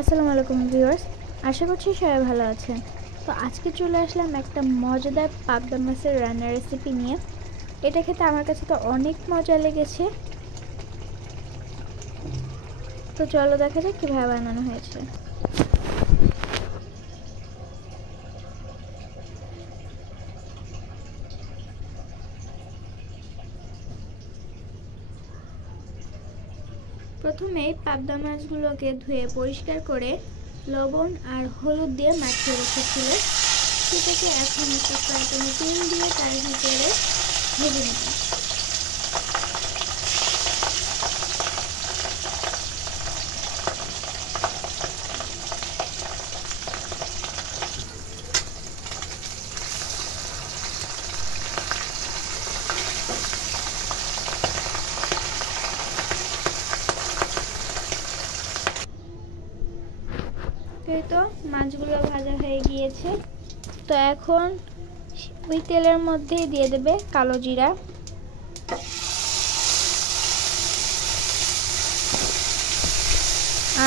আসসালামু আলাইকুম ভিউয়ার্স, আশা করছি সবাই ভালো আছেন। তো আজকে চলে আসলাম একটা মজাদার পাবদা মাছের রান্নার রেসিপি নিয়ে। এটা খেতে আমার কাছে তো অনেক মজা লেগেছে। তো চলো দেখা যাক কীভাবে বানানো হয়েছে। প্রথমেই পাবদা মাছগুলোকে ধুয়ে পরিষ্কার করে লবণ আর হলুদ দিয়ে মাখিয়ে রেখেছিল। সেটাকে এখন একটা ফ্রাই প্যানে তেল দিয়ে তার ভিতরে ভেজে নেব। এই তো মাছগুলো ভাজা হয়ে গিয়েছে। তো এখন ওই তেলের মধ্যে দিয়ে দেবে কালো জিরা,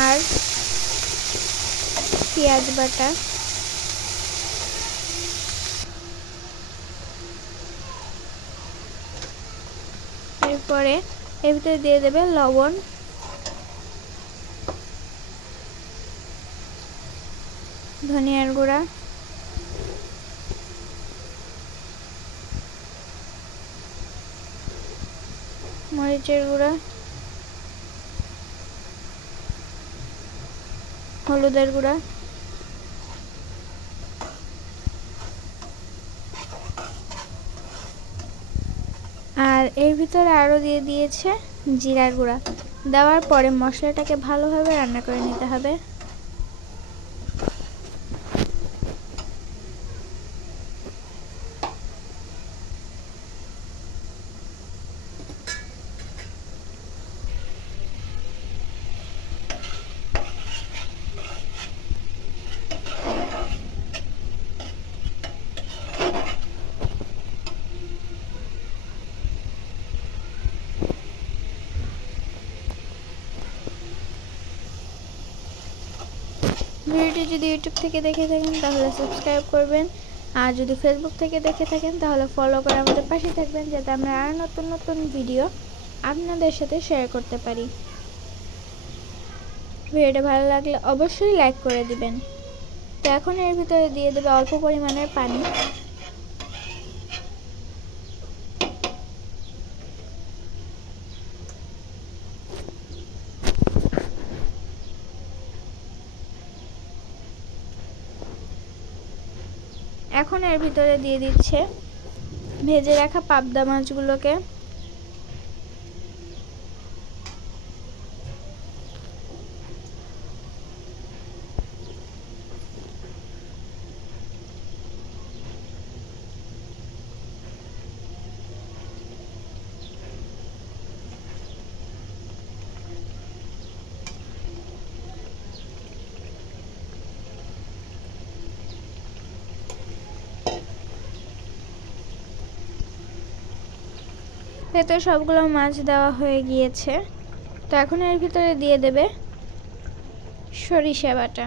আর পেঁয়াজ বাটা, এরপরে এর ভিতরে দিয়ে দেবে লবণ, ধনিয়ার গুঁড়া, মরিচের গুঁড়া, হলুদের গুঁড়া, আর এর ভিতরে আরও দিয়ে দিয়েছে জিরার গুঁড়া। দেওয়ার পরে মশলাটাকে ভালোভাবে রান্না করে নিতে হবে। ভিডিওটি যদি ইউটিউব থেকে দেখে থাকেন তাহলে সাবস্ক্রাইব করবেন, আর যদি ফেসবুক থেকে দেখে থাকেন তাহলে ফলো করে আমাদের পাশে থাকবেন, যাতে আমরা আর নতুন নতুন ভিডিও আপনাদের সাথে শেয়ার করতে পারি। ভিডিওটা ভালো লাগলে অবশ্যই লাইক করে দিবেন। তো এখন এর ভিতরে দিয়ে দেবে অল্প পরিমাণের পানি। এখন এর ভিতরে দিয়ে দিচ্ছে ভেজে রাখা পাবদা মাছগুলোকে। এতে সবগুলো মাছ দেওয়া হয়ে গিয়েছে। তো এখন এর ভিতরে দিয়ে দেবে সরিষা বাটা,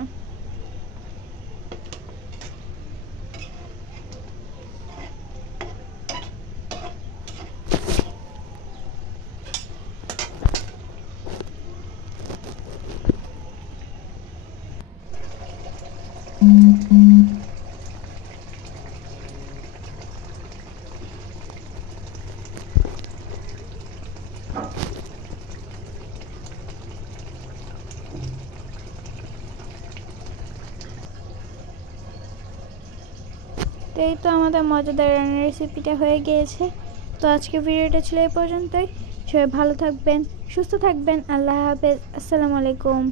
তো এই তো আমাদের মজাদার রান্নার রেসিপিটা হয়ে গিয়েছে। তো আজকে ভিডিওটা ছিল এই পর্যন্তই। সবাই ভালো থাকবেন, সুস্থ থাকবেন। আল্লাহ হাফেজ। আসসালামু আলাইকুম।